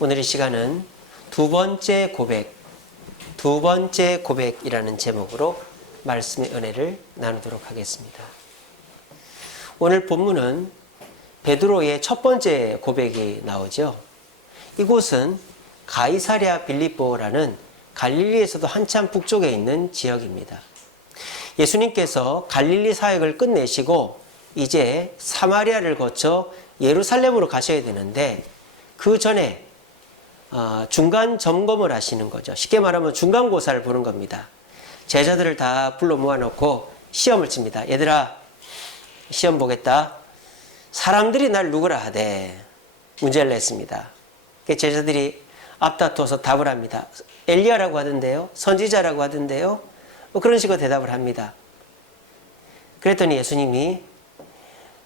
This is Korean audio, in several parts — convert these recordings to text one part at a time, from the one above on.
오늘 이 시간은 두 번째 고백이라는 제목으로 말씀의 은혜를 나누도록 하겠습니다. 오늘 본문은 베드로의 첫 번째 고백이 나오죠. 이곳은 가이사랴 빌립보라는 갈릴리에서도 한참 북쪽에 있는 지역입니다. 예수님께서 갈릴리 사역을 끝내시고 이제 사마리아를 거쳐 예루살렘으로 가셔야 되는데 그 전에 중간 점검을 하시는 거죠. 쉽게 말하면 중간고사를 보는 겁니다. 제자들을 다 불러 모아놓고 시험을 칩니다. 얘들아, 시험 보겠다. 사람들이 날 누구라 하되 문제를 냈습니다. 제자들이 앞다퉈서 답을 합니다. 엘리야라고 하던데요, 선지자라고 하던데요, 뭐 그런 식으로 대답을 합니다. 그랬더니 예수님이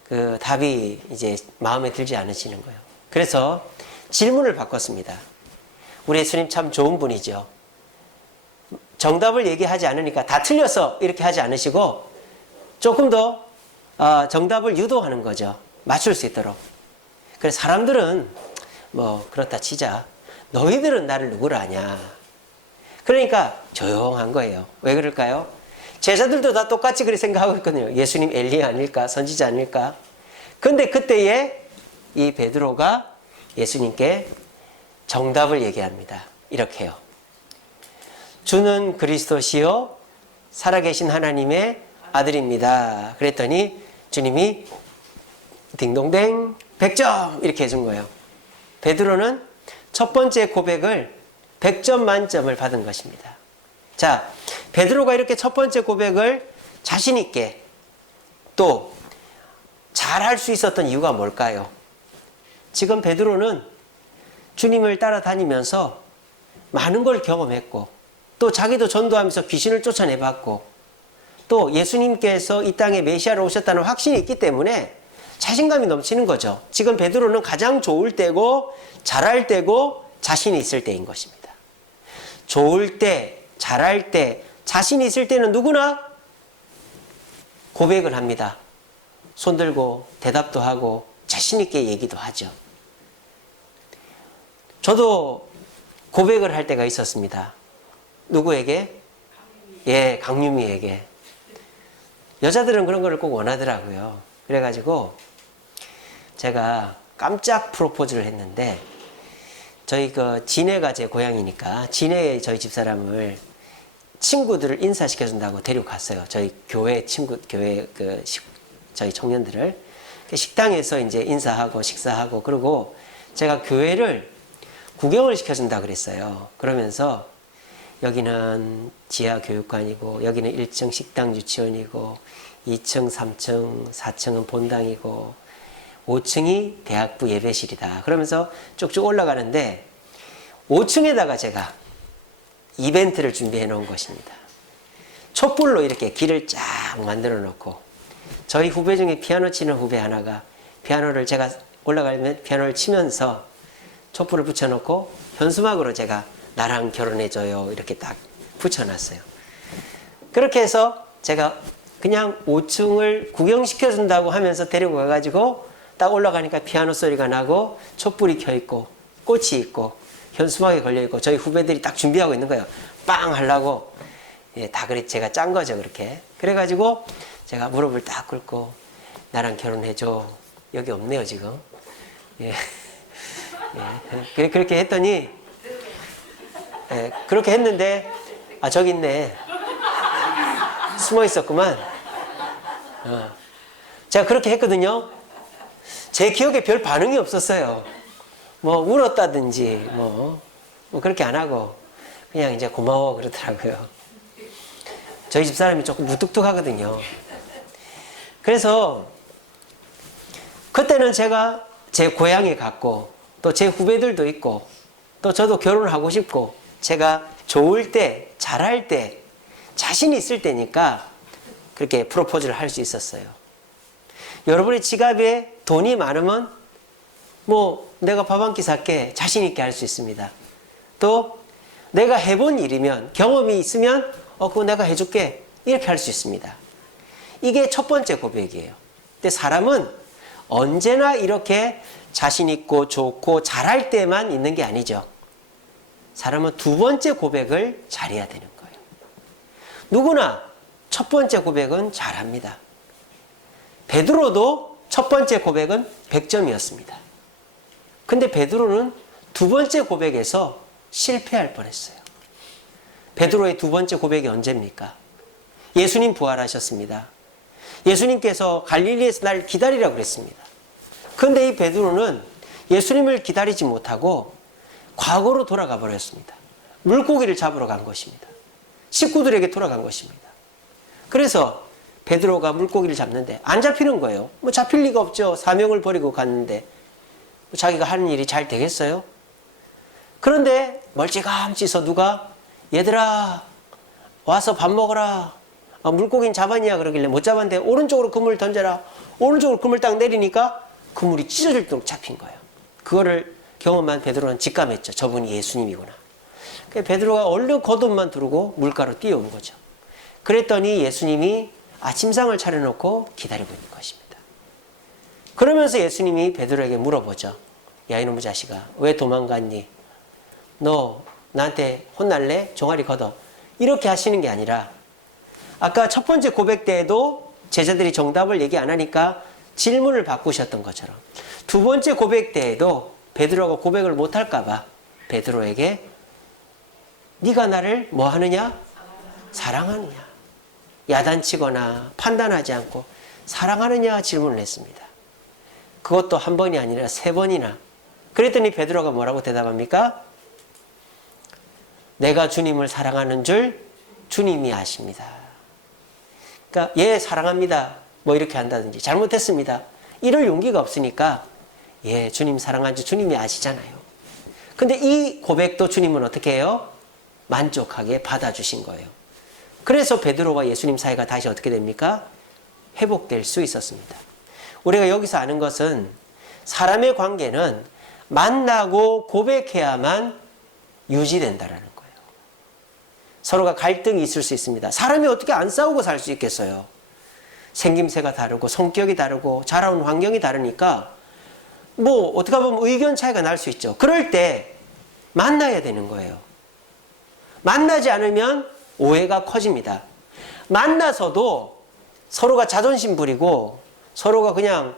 그 답이 이제 마음에 들지 않으시는 거예요. 그래서 질문을 바꿨습니다. 우리 예수님 참 좋은 분이죠. 정답을 얘기하지 않으니까 다 틀렸어 이렇게 하지 않으시고 조금 더 정답을 유도하는 거죠. 맞출 수 있도록. 그래서 사람들은 뭐 그렇다 치자. 너희들은 나를 누구라 하냐. 그러니까 조용한 거예요. 왜 그럴까요? 제자들도 다 똑같이 그렇게 생각하고 있거든요. 예수님 엘리야 아닐까? 선지자 아닐까? 근데 그때에 이 베드로가 예수님께 정답을 얘기합니다. 이렇게요. 주는 그리스도시요 살아계신 하나님의 아들입니다. 그랬더니 주님이 딩동댕 100점 이렇게 해준 거예요. 베드로는 첫 번째 고백을 100점 만점을 받은 것입니다. 자, 베드로가 이렇게 첫 번째 고백을 자신 있게 또 잘할 수 있었던 이유가 뭘까요? 지금 베드로는 주님을 따라다니면서 많은 걸 경험했고 또 자기도 전도하면서 귀신을 쫓아내봤고 또 예수님께서 이 땅에 메시아로 오셨다는 확신이 있기 때문에 자신감이 넘치는 거죠. 지금 베드로는 가장 좋을 때고 잘할 때고 자신이 있을 때인 것입니다. 좋을 때, 잘할 때, 자신이 있을 때는 누구나 고백을 합니다. 손들고 대답도 하고 자신 있게 얘기도 하죠. 저도 고백을 할 때가 있었습니다. 누구에게? 예, 강유미에게. 여자들은 그런 걸 꼭 원하더라고요. 그래가지고 제가 깜짝 프로포즈를 했는데 저희 진해가 제 고향이니까 진해에 저희 집사람을 친구들을 인사시켜준다고 데리고 갔어요. 저희 교회 저희 청년들을 식당에서 이제 인사하고 식사하고 그러고 제가 교회를 구경을 시켜준다 그랬어요. 그러면서 여기는 지하 교육관이고 여기는 1층 식당 유치원이고 2층, 3층, 4층은 본당이고 5층이 대학부 예배실이다. 그러면서 쭉쭉 올라가는데 5층에다가 제가 이벤트를 준비해 놓은 것입니다. 촛불로 이렇게 길을 쫙 만들어 놓고 저희 후배 중에 피아노 치는 후배 하나가 피아노를 제가 올라가면 피아노를 치면서 촛불을 붙여놓고 현수막으로 제가 나랑 결혼해줘요 이렇게 딱 붙여놨어요. 그렇게 해서 제가 그냥 5층을 구경시켜준다고 하면서 데리고 가가지고 딱 올라가니까 피아노 소리가 나고 촛불이 켜있고 꽃이 있고 현수막이 걸려있고 저희 후배들이 딱 준비하고 있는 거예요. 빵 하려고. 예, 다 그래 제가 짠 거죠 그렇게. 그래가지고 제가 무릎을 딱 꿇고 나랑 결혼해줘. 여기 없네요 지금. 예. 예. 그렇게 했더니 예, 그렇게 했는데 저기 있네. 숨어 있었구만. 제가 그렇게 했거든요. 제 기억에 별 반응이 없었어요. 뭐 울었다든지 뭐 그렇게 안 하고 그냥 이제 고마워 그러더라고요. 저희 집사람이 조금 무뚝뚝하거든요. 그래서 그때는 제가 제 고향에 갔고 또 제 후배들도 있고 또 저도 결혼을 하고 싶고 제가 좋을 때, 잘할 때, 자신이 있을 때니까 그렇게 프로포즈를 할 수 있었어요. 여러분의 지갑에 돈이 많으면 뭐 내가 밥 한 끼 살게 자신 있게 할 수 있습니다. 또 내가 해본 일이면 경험이 있으면 그거 내가 해줄게 이렇게 할 수 있습니다. 이게 첫 번째 고백이에요. 근데 사람은 언제나 이렇게 자신 있고 좋고 잘할 때만 있는 게 아니죠. 사람은 두 번째 고백을 잘해야 되는 거예요. 누구나 첫 번째 고백은 잘합니다. 베드로도 첫 번째 고백은 100점이었습니다. 근데 베드로는 두 번째 고백에서 실패할 뻔했어요. 베드로의 두 번째 고백이 언제입니까? 예수님 부활하셨습니다. 예수님께서 갈릴리에서 날 기다리라고 그랬습니다. 그런데 이 베드로는 예수님을 기다리지 못하고 과거로 돌아가 버렸습니다. 물고기를 잡으러 간 것입니다. 식구들에게 돌아간 것입니다. 그래서 베드로가 물고기를 잡는데 안 잡히는 거예요. 뭐 잡힐 리가 없죠. 사명을 버리고 갔는데 자기가 하는 일이 잘 되겠어요? 그런데 멀찌감치서 누가 얘들아 와서 밥 먹어라. 물고기는 잡았냐 그러길래 못 잡았는데 오른쪽으로 그물 던져라. 오른쪽으로 그물 딱 내리니까 그물이 찢어질 정도로 잡힌 거예요. 그거를 경험한 베드로는 직감했죠. 저분이 예수님이구나. 베드로가 얼른 겉옷만 두르고 물가로 뛰어온 거죠. 그랬더니 예수님이 아침상을 차려놓고 기다리고 있는 것입니다. 그러면서 예수님이 베드로에게 물어보죠. 야 이놈의 자식아 왜 도망갔니? 너 나한테 혼날래? 종아리 걷어. 이렇게 하시는 게 아니라 아까 첫 번째 고백 때에도 제자들이 정답을 얘기 안 하니까 질문을 바꾸셨던 것처럼 두 번째 고백 때에도 베드로가 고백을 못할까 봐 베드로에게 네가 나를 뭐 하느냐? 사랑하느냐? 야단치거나 판단하지 않고 사랑하느냐 질문을 했습니다. 그것도 한 번이 아니라 세 번이나. 그랬더니 베드로가 뭐라고 대답합니까? 내가 주님을 사랑하는 줄 주님이 아십니다. 그러니까 예 사랑합니다. 뭐 이렇게 한다든지 잘못했습니다. 이럴 용기가 없으니까 예 주님 사랑한 줄 주님이 아시잖아요. 근데 이 고백도 주님은 어떻게 해요? 만족하게 받아주신 거예요. 그래서 베드로와 예수님 사이가 다시 어떻게 됩니까? 회복될 수 있었습니다. 우리가 여기서 아는 것은 사람의 관계는 만나고 고백해야만 유지된다라는 거예요. 서로가 갈등이 있을 수 있습니다. 사람이 어떻게 안 싸우고 살 수 있겠어요? 생김새가 다르고 성격이 다르고 자라온 환경이 다르니까 뭐 어떻게 보면 의견 차이가 날 수 있죠. 그럴 때 만나야 되는 거예요. 만나지 않으면 오해가 커집니다. 만나서도 서로가 자존심 부리고 서로가 그냥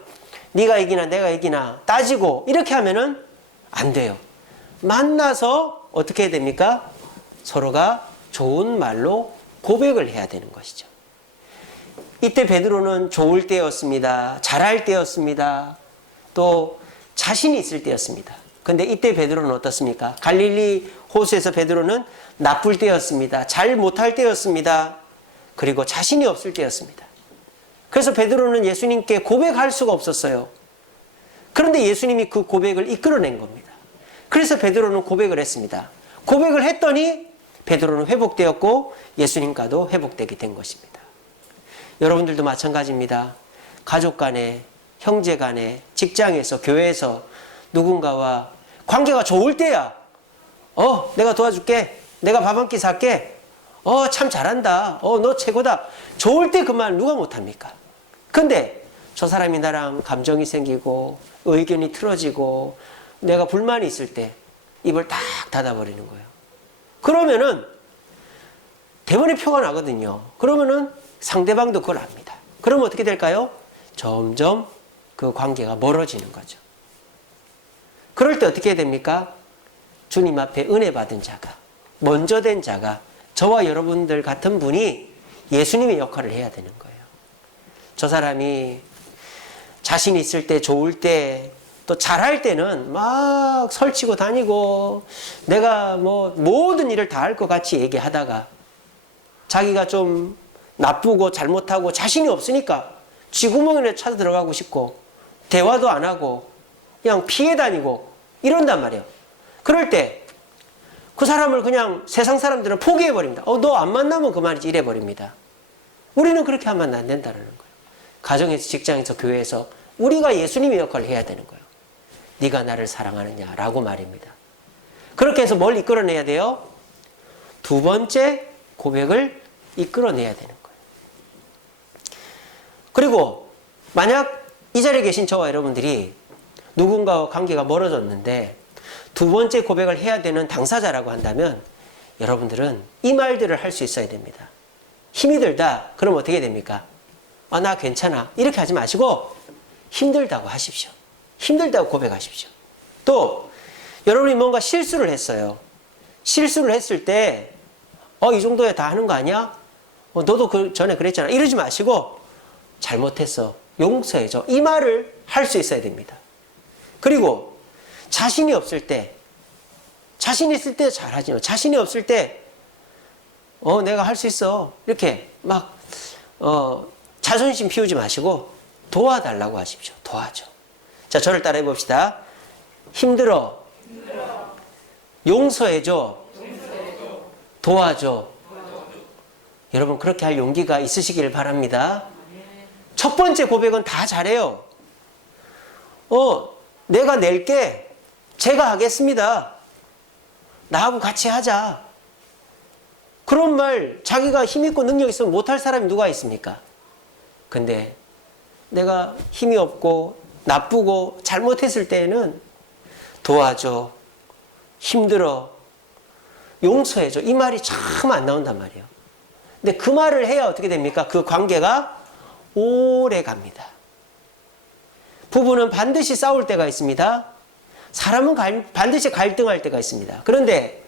네가 이기나 내가 이기나 따지고 이렇게 하면은 안 돼요. 만나서 어떻게 해야 됩니까? 서로가 좋은 말로 고백을 해야 되는 것이죠. 이때 베드로는 좋을 때였습니다. 잘할 때였습니다. 또 자신이 있을 때였습니다. 근데 이때 베드로는 어떻습니까? 갈릴리 호수에서 베드로는 나쁠 때였습니다. 잘 못할 때였습니다. 그리고 자신이 없을 때였습니다. 그래서 베드로는 예수님께 고백할 수가 없었어요. 그런데 예수님이 그 고백을 이끌어낸 겁니다. 그래서 베드로는 고백을 했습니다. 고백을 했더니 베드로는 회복되었고 예수님과도 회복되게 된 것입니다. 여러분들도 마찬가지입니다. 가족 간에, 형제 간에, 직장에서, 교회에서 누군가와 관계가 좋을 때야. 내가 도와줄게. 내가 밥 한 끼 살게. 참 잘한다. 너 최고다. 좋을 때 그 말 누가 못합니까? 근데 저 사람이 나랑 감정이 생기고 의견이 틀어지고 내가 불만이 있을 때 입을 딱 닫아버리는 거예요. 그러면은 대번에 표가 나거든요. 그러면은 상대방도 그걸 압니다. 그러면 어떻게 될까요? 점점 그 관계가 멀어지는 거죠. 그럴 때 어떻게 해야 됩니까? 주님 앞에 은혜 받은 자가, 먼저 된 자가, 저와 여러분들 같은 분이 예수님의 역할을 해야 되는 거예요. 저 사람이 자신 있을 때, 좋을 때, 또 잘할 때는 막 설치고 다니고 내가 뭐 모든 일을 다 할 것 같이 얘기하다가 자기가 좀 나쁘고 잘못하고 자신이 없으니까 쥐구멍에 찾아 들어가고 싶고 대화도 안 하고 그냥 피해 다니고 이런단 말이에요. 그럴 때 그 사람을 그냥 세상 사람들은 포기해버립니다. 너 안 만나면 그만이지 이래버립니다. 우리는 그렇게 하면 안 된다는 거예요. 가정에서, 직장에서, 교회에서 우리가 예수님의 역할을 해야 되는 거예요. 네가 나를 사랑하느냐라고 말입니다. 그렇게 해서 뭘 이끌어내야 돼요? 두 번째 고백을 이끌어내야 되는 거예요. 그리고 만약 이 자리에 계신 저와 여러분들이 누군가와 관계가 멀어졌는데 두 번째 고백을 해야 되는 당사자라고 한다면 여러분들은 이 말들을 할 수 있어야 됩니다. 힘이 들다. 그럼 어떻게 됩니까? 아, 나 괜찮아. 이렇게 하지 마시고 힘들다고 하십시오. 힘들다고 고백하십시오. 또 여러분이 뭔가 실수를 했어요. 실수를 했을 때 이 정도에 다 하는 거 아니야? 너도 그 전에 그랬잖아. 이러지 마시고 잘못했어. 용서해줘. 이 말을 할 수 있어야 됩니다. 그리고 자신이 없을 때, 자신 있을 때 잘하지만 자신이 없을 때 내가 할 수 있어. 이렇게 막 자존심 피우지 마시고 도와달라고 하십시오. 도와줘. 자, 저를 따라해 봅시다. 힘들어. 용서해줘. 도와줘. 여러분 그렇게 할 용기가 있으시길 바랍니다. 첫 번째 고백은 다 잘해요. 내가 낼게. 제가 하겠습니다. 나하고 같이 하자. 그런 말 자기가 힘 있고 능력 있으면 못할 사람이 누가 있습니까? 근데 내가 힘이 없고 나쁘고 잘못했을 때에는 도와줘. 힘들어. 용서해줘. 이 말이 참 안 나온단 말이에요. 근데 그 말을 해야 어떻게 됩니까? 그 관계가 오래 갑니다. 부부는 반드시 싸울 때가 있습니다. 사람은 반드시 갈등할 때가 있습니다. 그런데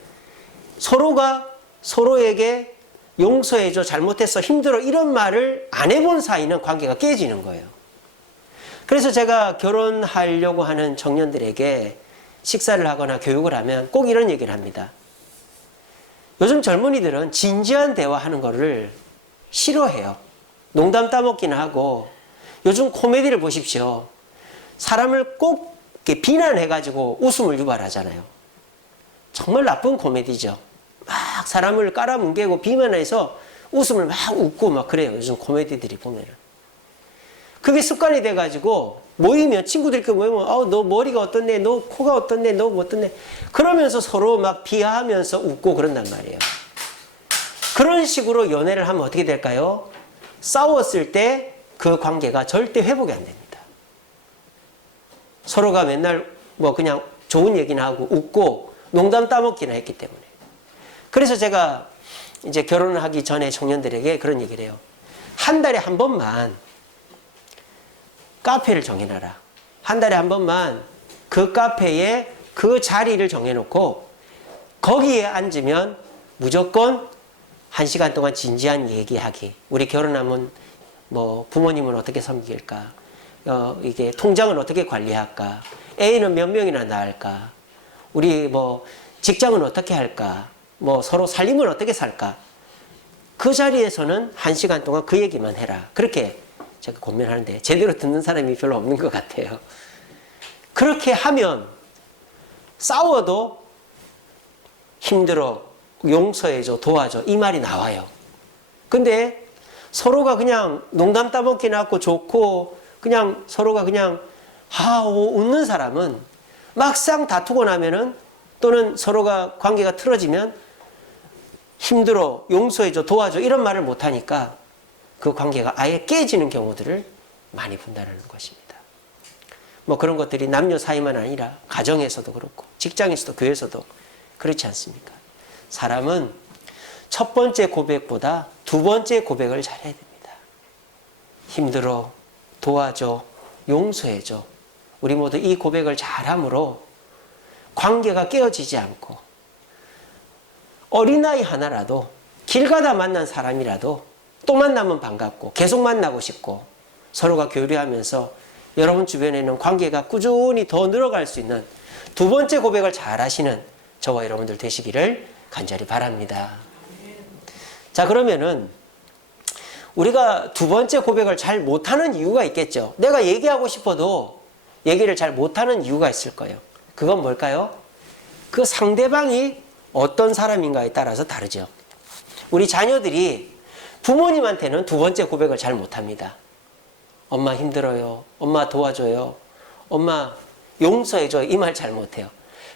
서로가 서로에게 용서해줘, 잘못했어, 힘들어 이런 말을 안 해본 사이는 관계가 깨지는 거예요. 그래서 제가 결혼하려고 하는 청년들에게 식사를 하거나 교육을 하면 꼭 이런 얘기를 합니다. 요즘 젊은이들은 진지한 대화하는 거를 싫어해요. 농담 따먹기는 하고 요즘 코미디를 보십시오. 사람을 꼭 이렇게 비난해가지고 웃음을 유발하잖아요. 정말 나쁜 코미디죠. 막 사람을 깔아뭉개고 비난해서 웃음을 막 웃고 막 그래요. 요즘 코미디들이 보면은. 그게 습관이 돼가지고 모이면 친구들끼리 모이면 너 머리가 어떻네, 너 코가 어떻네, 너 어떻네 그러면서 서로 막 비하하면서 웃고 그런단 말이에요. 그런 식으로 연애를 하면 어떻게 될까요? 싸웠을 때 그 관계가 절대 회복이 안 됩니다. 서로가 맨날 뭐 그냥 좋은 얘기나 하고 웃고 농담 따먹기나 했기 때문에. 그래서 제가 이제 결혼을 하기 전에 청년들에게 그런 얘기를 해요. 한 달에 한 번만 카페를 정해놔라. 한 달에 한 번만 그 카페에 그 자리를 정해놓고 거기에 앉으면 무조건 1시간 동안 진지한 얘기하기. 우리 결혼하면 뭐 부모님은 어떻게 섬길까? 이게 통장은 어떻게 관리할까? 애는 몇 명이나 낳을까? 우리 뭐 직장은 어떻게 할까? 뭐 서로 살림을 어떻게 살까? 그 자리에서는 1시간 동안 그 얘기만 해라. 그렇게 제가 고민하는데 제대로 듣는 사람이 별로 없는 것 같아요. 그렇게 하면 싸워도 힘들어, 용서해줘, 도와줘 이 말이 나와요. 근데 서로가 그냥 농담 따먹기 나고 좋고 그냥 서로가 그냥 하하호 웃는 사람은 막상 다투고 나면은 또는 서로가 관계가 틀어지면 힘들어, 용서해줘, 도와줘 이런 말을 못하니까 그 관계가 아예 깨지는 경우들을 많이 본다는 것입니다. 뭐 그런 것들이 남녀 사이만 아니라 가정에서도 그렇고 직장에서도 교회에서도 그렇지 않습니까? 사람은 첫 번째 고백보다 두 번째 고백을 잘해야 됩니다. 힘들어, 도와줘, 용서해줘. 우리 모두 이 고백을 잘함으로 관계가 깨어지지 않고 어린아이 하나라도 길 가다 만난 사람이라도 또 만나면 반갑고 계속 만나고 싶고 서로가 교류하면서 여러분 주변에는 관계가 꾸준히 더 늘어갈 수 있는 두 번째 고백을 잘 하시는 저와 여러분들 되시기를 간절히 바랍니다. 자, 그러면은 우리가 두 번째 고백을 잘 못하는 이유가 있겠죠. 내가 얘기하고 싶어도 얘기를 잘 못하는 이유가 있을 거예요. 그건 뭘까요? 그 상대방이 어떤 사람인가에 따라서 다르죠. 우리 자녀들이 부모님한테는 두 번째 고백을 잘 못합니다. 엄마 힘들어요. 엄마 도와줘요. 엄마 용서해줘요. 이 말 잘 못해요.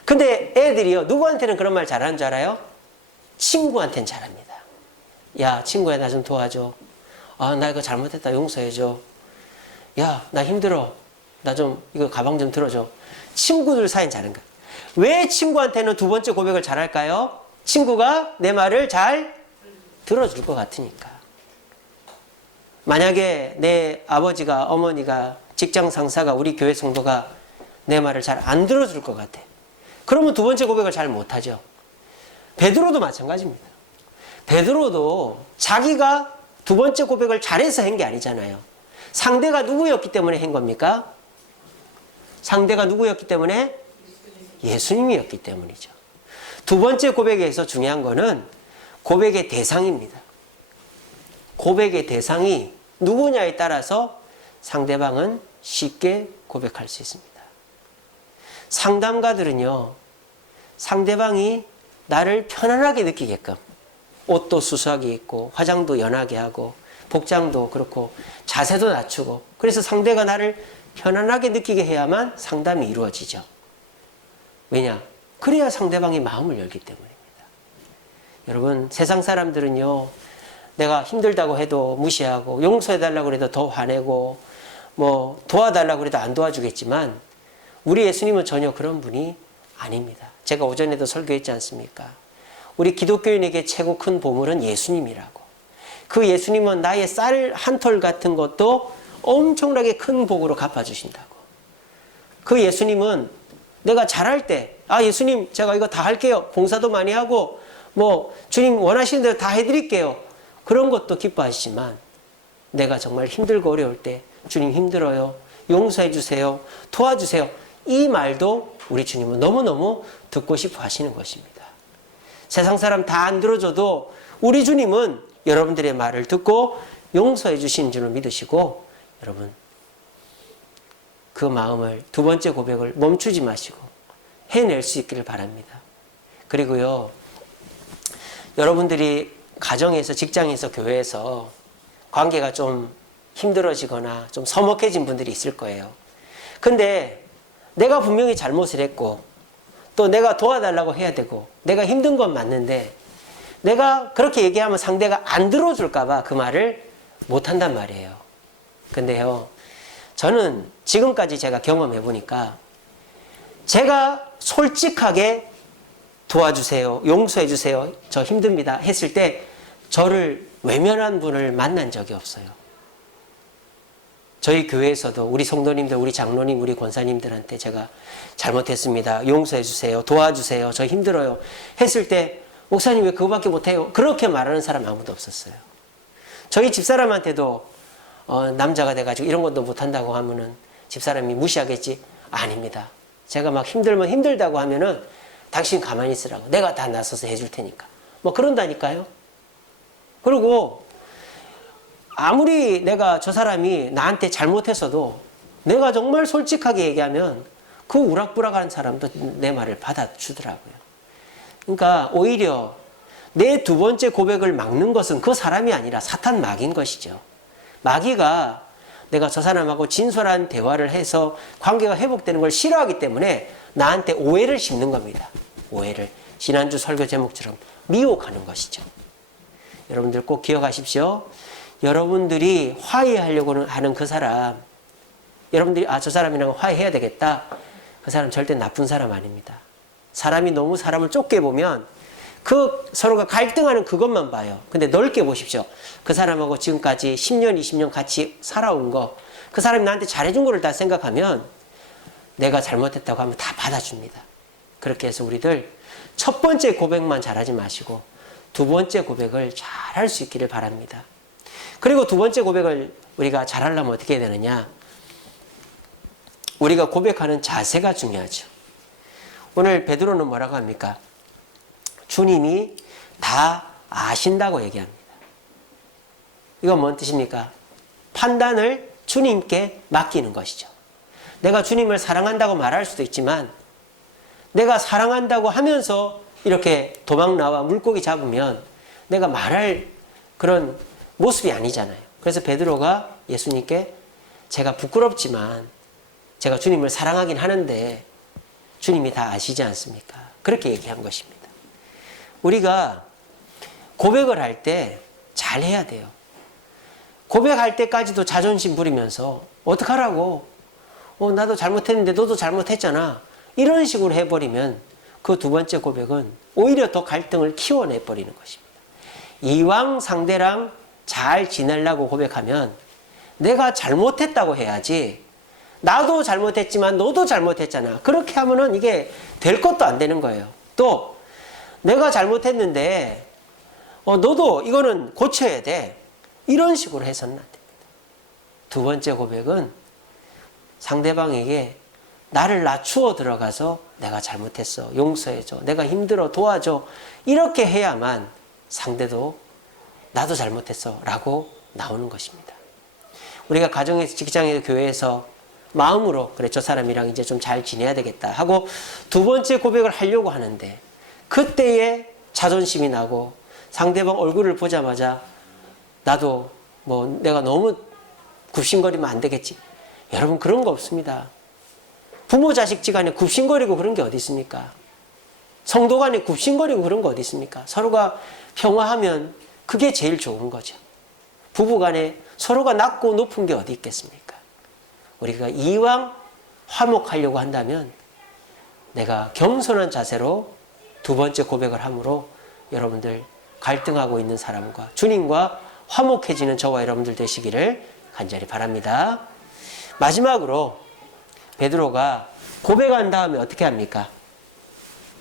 근데 애들이요. 누구한테는 그런 말 잘하는 줄 알아요? 친구한테는 잘합니다. 야, 친구야 나 좀 도와줘. 아, 나 이거 잘못했다. 용서해줘. 야, 나 힘들어. 나 좀 이거 가방 좀 들어줘. 친구들 사이는 잘하는 거야. 왜 친구한테는 두 번째 고백을 잘할까요? 친구가 내 말을 잘 들어줄 것 같으니까. 만약에 내 아버지가, 어머니가, 직장 상사가, 우리 교회 성도가 내 말을 잘 안 들어줄 것 같아. 그러면 두 번째 고백을 잘 못하죠. 베드로도 마찬가지입니다. 베드로도 자기가 두 번째 고백을 잘해서 한 게 아니잖아요. 상대가 누구였기 때문에 한 겁니까? 상대가 누구였기 때문에? 예수님이었기 때문이죠. 두 번째 고백에서 중요한 거는 고백의 대상입니다. 고백의 대상이 누구냐에 따라서 상대방은 쉽게 고백할 수 있습니다. 상담가들은요, 상대방이 나를 편안하게 느끼게끔 옷도 수수하게 입고 화장도 연하게 하고 복장도 그렇고 자세도 낮추고, 그래서 상대가 나를 편안하게 느끼게 해야만 상담이 이루어지죠. 왜냐? 그래야 상대방이 마음을 열기 때문입니다. 여러분, 세상 사람들은요, 내가 힘들다고 해도 무시하고 용서해달라고 해도 더 화내고 뭐 도와달라고 해도 안 도와주겠지만 우리 예수님은 전혀 그런 분이 아닙니다. 제가 오전에도 설교했지 않습니까? 우리 기독교인에게 최고 큰 보물은 예수님이라고. 그 예수님은 나의 쌀 한 톨 같은 것도 엄청나게 큰 복으로 갚아주신다고. 그 예수님은 내가 잘할 때, 아, 예수님 제가 이거 다 할게요. 봉사도 많이 하고 뭐 주님 원하시는 대로 다 해드릴게요. 그런 것도 기뻐하시지만 내가 정말 힘들고 어려울 때 주님 힘들어요. 용서해 주세요. 도와주세요. 이 말도 우리 주님은 너무너무 듣고 싶어 하시는 것입니다. 세상 사람 다 안 들어줘도 우리 주님은 여러분들의 말을 듣고 용서해 주시는 줄을 믿으시고, 여러분 그 마음을, 두 번째 고백을 멈추지 마시고 해낼 수 있기를 바랍니다. 그리고요, 여러분들이 가정에서, 직장에서, 교회에서 관계가 좀 힘들어지거나 좀 서먹해진 분들이 있을 거예요. 근데 내가 분명히 잘못을 했고 또 내가 도와달라고 해야 되고 내가 힘든 건 맞는데 내가 그렇게 얘기하면 상대가 안 들어줄까 봐 그 말을 못한단 말이에요. 근데요, 저는 지금까지 제가 경험해 보니까 제가 솔직하게 도와주세요, 용서해 주세요, 저 힘듭니다 했을 때 저를 외면한 분을 만난 적이 없어요. 저희 교회에서도 우리 성도님들, 우리 장로님, 우리 권사님들한테 제가 잘못했습니다, 용서해 주세요, 도와주세요, 저 힘들어요 했을 때 목사님 왜 그거밖에 못해요? 그렇게 말하는 사람 아무도 없었어요. 저희 집사람한테도 남자가 돼가지고 이런 것도 못한다고 하면은 집사람이 무시하겠지? 아닙니다. 제가 막 힘들면 힘들다고 하면은 당신 가만히 있으라고, 내가 다 나서서 해줄 테니까, 뭐 그런다니까요. 그리고 아무리 내가 저 사람이 나한테 잘못했어도 내가 정말 솔직하게 얘기하면 그 우락부락한 사람도 내 말을 받아주더라고요. 그러니까 오히려 내 두 번째 고백을 막는 것은 그 사람이 아니라 사탄 마귀인 것이죠. 마귀가 내가 저 사람하고 진솔한 대화를 해서 관계가 회복되는 걸 싫어하기 때문에 나한테 오해를 심는 겁니다. 오해를. 지난주 설교 제목처럼 미혹하는 것이죠. 여러분들 꼭 기억하십시오. 여러분들이 화해하려고 하는 그 사람, 여러분들이 저 사람이랑 화해해야 되겠다, 그 사람 절대 나쁜 사람 아닙니다. 사람이 너무 사람을 좁게 보면 그 서로가 갈등하는 그것만 봐요. 근데 넓게 보십시오. 그 사람하고 지금까지 10년, 20년 같이 살아온 거, 그 사람이 나한테 잘해준 거를 다 생각하면 내가 잘못했다고 하면 다 받아줍니다. 그렇게 해서 우리들 첫 번째 고백만 잘하지 마시고 두 번째 고백을 잘할 수 있기를 바랍니다. 그리고 두 번째 고백을 우리가 잘하려면 어떻게 해야 되느냐? 우리가 고백하는 자세가 중요하죠. 오늘 베드로는 뭐라고 합니까? 주님이 다 아신다고 얘기합니다. 이건 뭔 뜻입니까? 판단을 주님께 맡기는 것이죠. 내가 주님을 사랑한다고 말할 수도 있지만 내가 사랑한다고 하면서 이렇게 도망 나와 물고기 잡으면 내가 말할 그런 모습이 아니잖아요. 그래서 베드로가 예수님께 제가 부끄럽지만 제가 주님을 사랑하긴 하는데 주님이 다 아시지 않습니까? 그렇게 얘기한 것입니다. 우리가 고백을 할 때 잘해야 돼요. 고백할 때까지도 자존심 부리면서 어떡하라고, 나도 잘못했는데 너도 잘못했잖아. 이런 식으로 해버리면 그 두 번째 고백은 오히려 더 갈등을 키워내버리는 것입니다. 이왕 상대랑 잘 지내려고 고백하면 내가 잘못했다고 해야지, 나도 잘못했지만 너도 잘못했잖아, 그렇게 하면은 이게 될 것도 안 되는 거예요. 또 내가 잘못했는데 너도 이거는 고쳐야 돼, 이런 식으로 해서는 안 됩니다. 두 번째 고백은 상대방에게 나를 낮추어 들어가서 내가 잘못했어, 용서해줘, 내가 힘들어, 도와줘, 이렇게 해야만 상대도 나도 잘못했어 라고 나오는 것입니다. 우리가 가정에서, 직장에서, 교회에서 마음으로 그래 저 사람이랑 이제 좀 잘 지내야 되겠다 하고 두 번째 고백을 하려고 하는데 그때에 자존심이 나고 상대방 얼굴을 보자마자 나도 내가 너무 굽신거리면 안 되겠지. 여러분, 그런 거 없습니다. 부모 자식 간에 굽신거리고 그런 게 어디 있습니까? 성도 간에 굽신거리고 그런 거 어디 있습니까? 서로가 평화하면 그게 제일 좋은 거죠. 부부 간에 서로가 낮고 높은 게 어디 있겠습니까? 우리가 이왕 화목하려고 한다면 내가 겸손한 자세로 두 번째 고백을 함으로 여러분들 갈등하고 있는 사람과 주님과 화목해지는 저와 여러분들 되시기를 간절히 바랍니다. 마지막으로 베드로가 고백한 다음에 어떻게 합니까?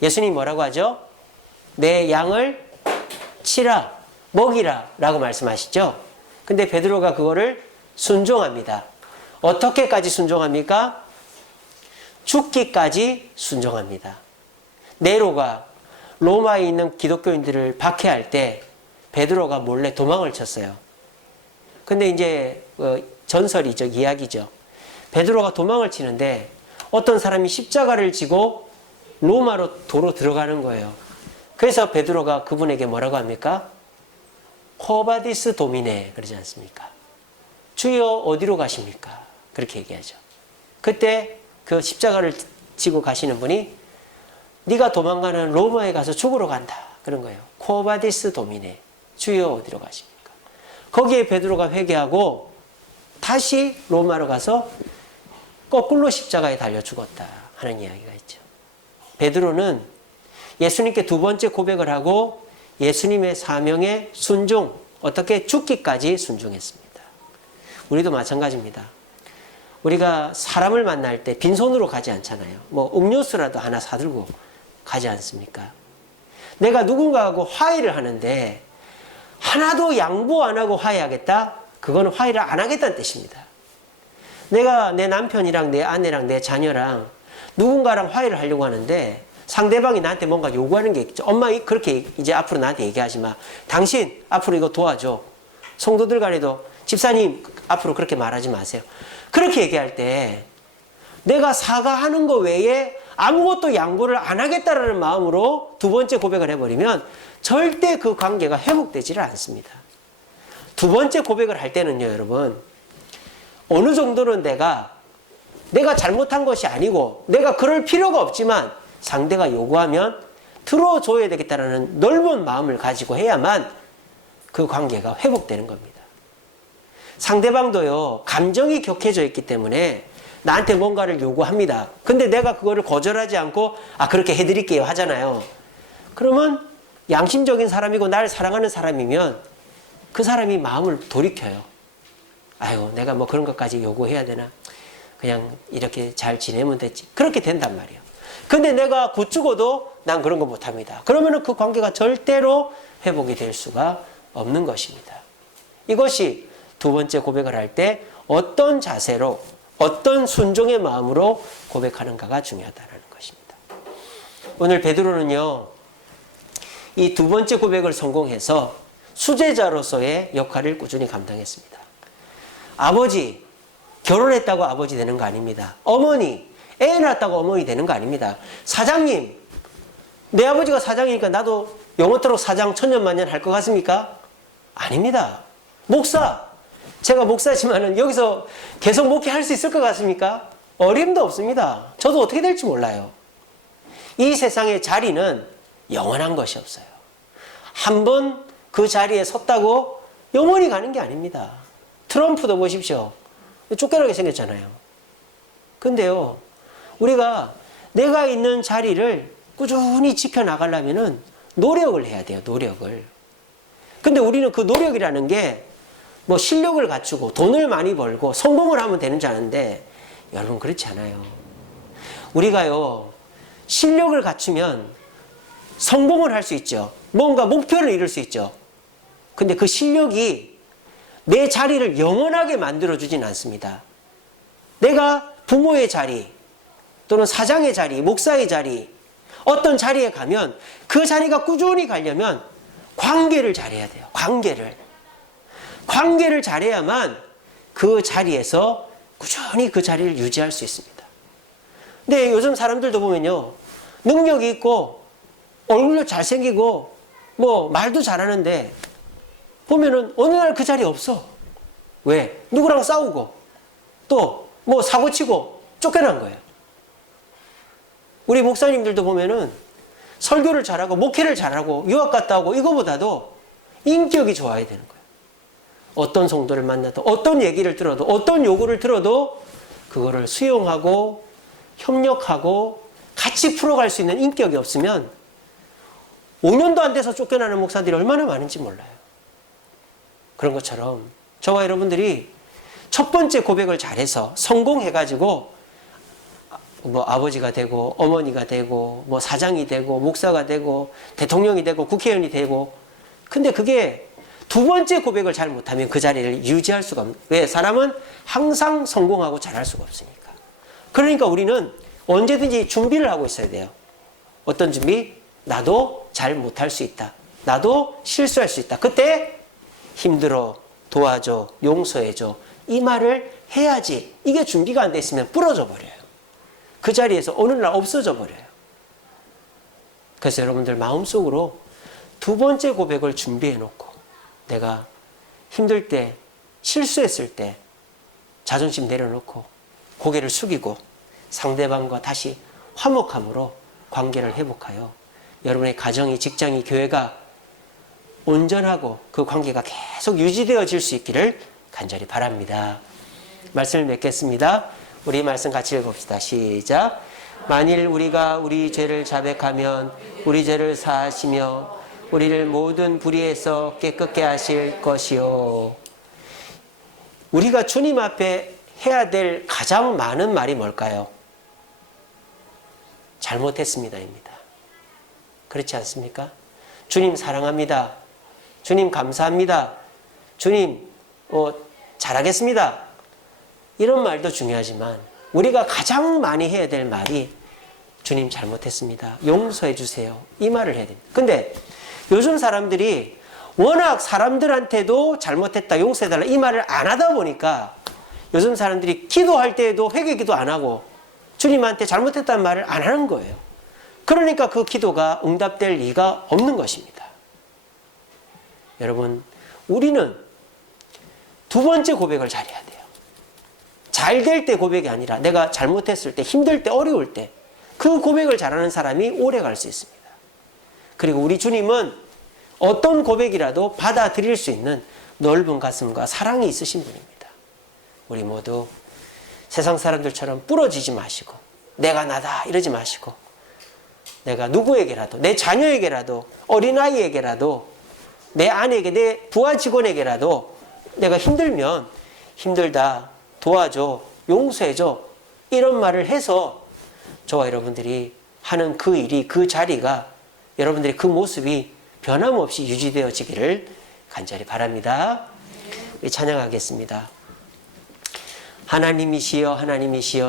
예수님이 뭐라고 하죠? 내 양을 치라, 먹이라 라고 말씀하시죠. 근데 베드로가 그거를 순종합니다. 어떻게까지 순종합니까? 죽기까지 순종합니다. 네로가 로마에 있는 기독교인들을 박해할 때 베드로가 몰래 도망을 쳤어요. 근데 이제 전설이죠, 이야기죠. 베드로가 도망을 치는데 어떤 사람이 십자가를 지고 로마로 도로 들어가는 거예요. 그래서 베드로가 그분에게 뭐라고 합니까? 코바디스 도미네 그러지 않습니까? 주여 어디로 가십니까? 그렇게 얘기하죠. 그때 그 십자가를 지고 가시는 분이 네가 도망가는 로마에 가서 죽으러 간다 그런 거예요. 코바디스 도미네, 주여 어디로 가십니까? 거기에 베드로가 회개하고 다시 로마로 가서 거꾸로 십자가에 달려 죽었다 하는 이야기가 있죠. 베드로는 예수님께 두 번째 고백을 하고 예수님의 사명에 순종, 어떻게 죽기까지 순종했습니다. 우리도 마찬가지입니다. 우리가 사람을 만날 때 빈손으로 가지 않잖아요. 음료수라도 하나 사들고 가지 않습니까? 내가 누군가하고 화해를 하는데 하나도 양보 안 하고 화해하겠다? 그거는 화해를 안 하겠다는 뜻입니다. 내가 내 남편이랑 내 아내랑 내 자녀랑 누군가랑 화해를 하려고 하는데 상대방이 나한테 뭔가 요구하는 게 있죠. 엄마 그렇게 이제 앞으로 나한테 얘기하지 마. 당신 앞으로 이거 도와줘. 성도들 간에도 집사님 앞으로 그렇게 말하지 마세요. 그렇게 얘기할 때 내가 사과하는 거 외에 아무것도 양보를 안 하겠다라는 마음으로 두 번째 고백을 해버리면 절대 그 관계가 회복되지를 않습니다. 두 번째 고백을 할 때는요, 여러분, 어느 정도는 내가 잘못한 것이 아니고 내가 그럴 필요가 없지만 상대가 요구하면 들어줘야 되겠다는 넓은 마음을 가지고 해야만 그 관계가 회복되는 겁니다. 상대방도요, 감정이 격해져 있기 때문에 나한테 뭔가를 요구합니다. 근데 내가 그거를 거절하지 않고 그렇게 해드릴게요 하잖아요. 그러면 양심적인 사람이고 날 사랑하는 사람이면 그 사람이 마음을 돌이켜요. 아유, 내가 그런 것까지 요구해야 되나? 그냥 이렇게 잘 지내면 됐지. 그렇게 된단 말이에요. 근데 내가 굳죽어도 난 그런 거 못합니다. 그러면 그 관계가 절대로 회복이 될 수가 없는 것입니다. 이것이 두 번째 고백을 할 때 어떤 자세로, 어떤 순종의 마음으로 고백하는가가 중요하다는 것입니다. 오늘 베드로는요, 이 두 번째 고백을 성공해서 수제자로서의 역할을 꾸준히 감당했습니다. 아버지, 결혼했다고 아버지 되는 거 아닙니다. 어머니, 애 낳았다고 어머니 되는 거 아닙니다. 사장님, 내 아버지가 사장이니까 나도 영원토록 사장 천년만년 할 것 같습니까? 아닙니다. 목사, 제가 목사지만은 여기서 계속 목회할 수 있을 것 같습니까? 어림도 없습니다. 저도 어떻게 될지 몰라요. 이 세상의 자리는 영원한 것이 없어요. 한번 그 자리에 섰다고 영원히 가는 게 아닙니다. 트럼프도 보십시오. 쫓겨나게 생겼잖아요. 근데요, 우리가 내가 있는 자리를 꾸준히 지켜나가려면은 노력을 해야 돼요, 노력을. 근데 우리는 그 노력이라는 게 뭐 실력을 갖추고 돈을 많이 벌고 성공을 하면 되는 줄 아는데, 여러분 그렇지 않아요. 우리가요, 실력을 갖추면 성공을 할 수 있죠. 뭔가 목표를 이룰 수 있죠. 근데 그 실력이 내 자리를 영원하게 만들어주진 않습니다. 내가 부모의 자리, 또는 사장의 자리, 목사의 자리, 어떤 자리에 가면 그 자리가 꾸준히 가려면 관계를 잘해야 돼요. 관계를 잘해야만 그 자리에서 꾸준히 그 자리를 유지할 수 있습니다. 근데 요즘 사람들도 보면요, 능력이 있고 얼굴도 잘생기고 뭐 말도 잘하는데 보면은 어느 날 그 자리에 없어. 왜? 누구랑 싸우고 또 뭐 사고치고 쫓겨난 거예요. 우리 목사님들도 보면은 설교를 잘하고 목회를 잘하고 유학 갔다 오고 이거보다도 인격이 좋아야 되는 거예요. 어떤 성도를 만나도, 어떤 얘기를 들어도, 어떤 요구를 들어도 그거를 수용하고 협력하고 같이 풀어갈 수 있는 인격이 없으면 5년도 안 돼서 쫓겨나는 목사들이 얼마나 많은지 몰라요. 그런 것처럼 저와 여러분들이 첫 번째 고백을 잘해서 성공해가지고 뭐 아버지가 되고 어머니가 되고 뭐 사장이 되고 목사가 되고 대통령이 되고 국회의원이 되고, 근데 그게 두 번째 고백을 잘 못하면 그 자리를 유지할 수가 없는. 왜? 사람은 항상 성공하고 잘할 수가 없으니까. 그러니까 우리는 언제든지 준비를 하고 있어야 돼요. 어떤 준비? 나도 잘 못할 수 있다. 나도 실수할 수 있다. 그때 힘들어, 도와줘, 용서해줘, 이 말을 해야지. 이게 준비가 안 돼 있으면 부러져 버려요. 그 자리에서 어느 날 없어져 버려요. 그래서 여러분들 마음속으로 두 번째 고백을 준비해 놓고, 내가 힘들 때, 실수했을 때 자존심 내려놓고 고개를 숙이고 상대방과 다시 화목함으로 관계를 회복하여 여러분의 가정이, 직장이, 교회가 온전하고 그 관계가 계속 유지되어질 수 있기를 간절히 바랍니다. 말씀을 맺겠습니다. 우리 말씀 같이 읽읍시다. 시작. 만일 우리가 우리 죄를 자백하면 우리 죄를 사하시며 우리를 모든 불의에서 깨끗게 하실 것이요. 우리가 주님 앞에 해야 될 가장 많은 말이 뭘까요? 잘못했습니다입니다. 그렇지 않습니까? 주님 사랑합니다. 주님 감사합니다. 주님 잘하겠습니다. 이런 말도 중요하지만 우리가 가장 많이 해야 될 말이 주님 잘못했습니다. 용서해 주세요. 이 말을 해야 됩니다. 근데 요즘 사람들이 워낙 사람들한테도 잘못했다, 용서해달라 이 말을 안 하다 보니까 요즘 사람들이 기도할 때에도 회개기도 안 하고 주님한테 잘못했다는 말을 안 하는 거예요. 그러니까 그 기도가 응답될 리가 없는 것입니다. 여러분, 우리는 두 번째 고백을 잘해야 돼요. 잘 될 때 고백이 아니라 내가 잘못했을 때, 힘들 때, 어려울 때 그 고백을 잘하는 사람이 오래 갈 수 있습니다. 그리고 우리 주님은 어떤 고백이라도 받아들일 수 있는 넓은 가슴과 사랑이 있으신 분입니다. 우리 모두 세상 사람들처럼 부러지지 마시고 내가 나다 이러지 마시고, 내가 누구에게라도, 내 자녀에게라도, 어린아이에게라도, 내 아내에게, 내 부하 직원에게라도 내가 힘들면 힘들다, 도와줘, 용서해줘 이런 말을 해서 저와 여러분들이 하는 그 일이, 그 자리가, 여러분들의 그 모습이 변함없이 유지되어지기를 간절히 바랍니다. 우리 찬양하겠습니다. 하나님이시여 하나님이시여